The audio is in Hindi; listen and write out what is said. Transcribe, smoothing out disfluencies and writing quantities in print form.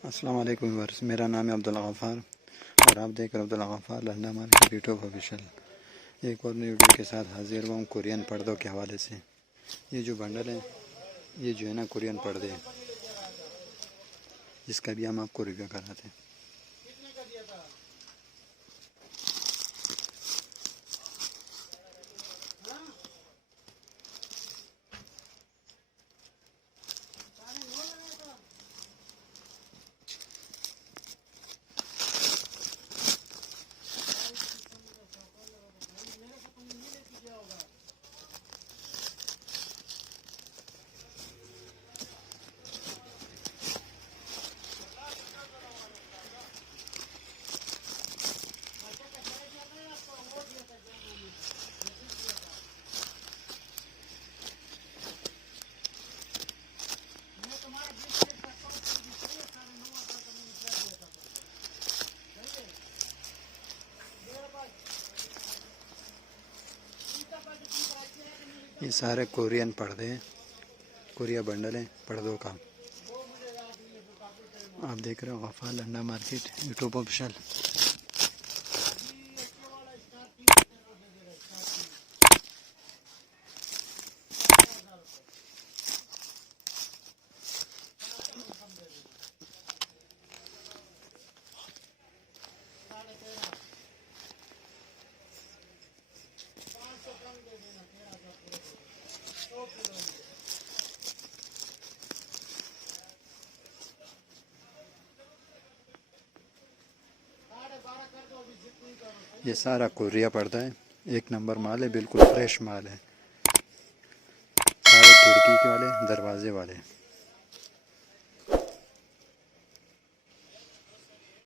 अस्सलाम वालेकुम व्यूअर्स, मेरा नाम है गफ्फार और आप देख रहे हैं गफ्फार लंदा मार्केट यूट्यूब ऑफिशियल। एक और नई वीडियो के साथ हाजिर हुआ हूँ कोरियन पर्दों के हवाले से। ये जो बंडल है, ये जो है ना कोरियन पर्दे, जिसका भी हम आपको रिव्यू कराते हैं। ये सारे कोरियन पर्दे हैं, कोरिया बंडल है पर्दों का। आप देख रहे हो गफ्फार लंदा मार्केट यूट्यूब ऑफिशियल। ये सारा कोरिया पर्दा है, एक नंबर माल है, बिल्कुल फ्रेश माल है। सारे खिड़की के वाले, दरवाजे वाले।